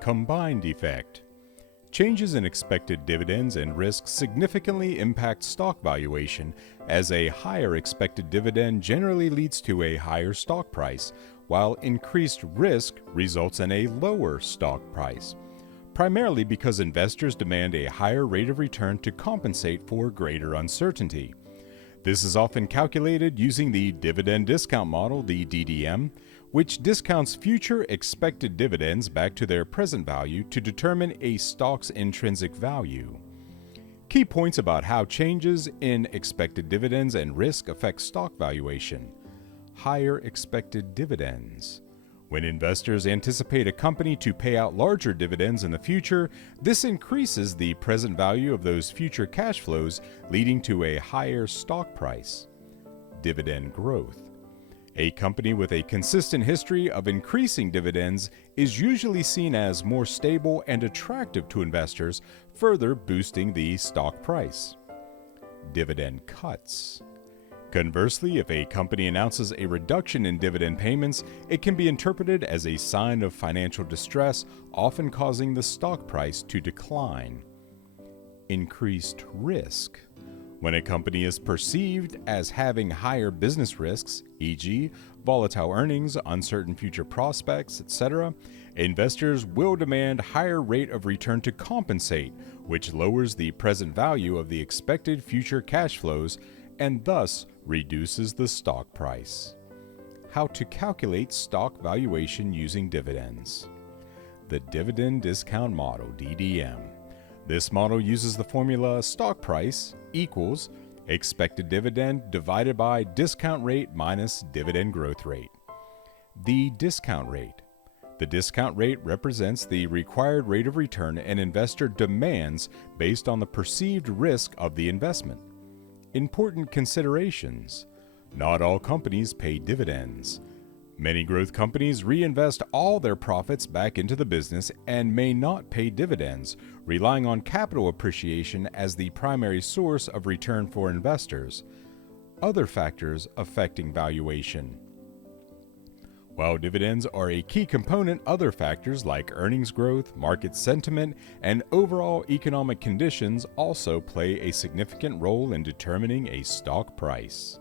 Combined effect. Changes in expected dividends and risk significantly impact stock valuation, as a higher expected dividend generally leads to a higher stock price, while increased risk results in a lower stock price, primarily because investors demand a higher rate of return to compensate for greater uncertainty. This is often calculated using the dividend discount model, the DDM, which discounts future expected dividends back to their present value to determine a stock's intrinsic value. Key points about how changes in expected dividends and risk affect stock valuation. Higher expected dividends. When investors anticipate a company to pay out larger dividends in the future, this increases the present value of those future cash flows, leading to a higher stock price. Dividend growth. A company with a consistent history of increasing dividends is usually seen as more stable and attractive to investors, further boosting the stock price. Dividend cuts. Conversely, if a company announces a reduction in dividend payments, it can be interpreted as a sign of financial distress, often causing the stock price to decline. Increased risk. When a company is perceived as having higher business risks, e.g., volatile earnings, uncertain future prospects, etc., investors will demand higher rate of return to compensate, which lowers the present value of the expected future cash flows and thus reduces the stock price. How to calculate stock valuation using dividends. The dividend discount model, DDM. This model uses the formula stock price equals expected dividend divided by discount rate minus dividend growth rate. The discount rate. The discount rate represents the required rate of return an investor demands based on the perceived risk of the investment. Important considerations. Not all companies pay dividends. Many growth companies reinvest all their profits back into the business and may not pay dividends, relying on capital appreciation as the primary source of return for investors. Other factors affecting valuation. While dividends are a key component, other factors like earnings growth, market sentiment, and overall economic conditions also play a significant role in determining a stock price.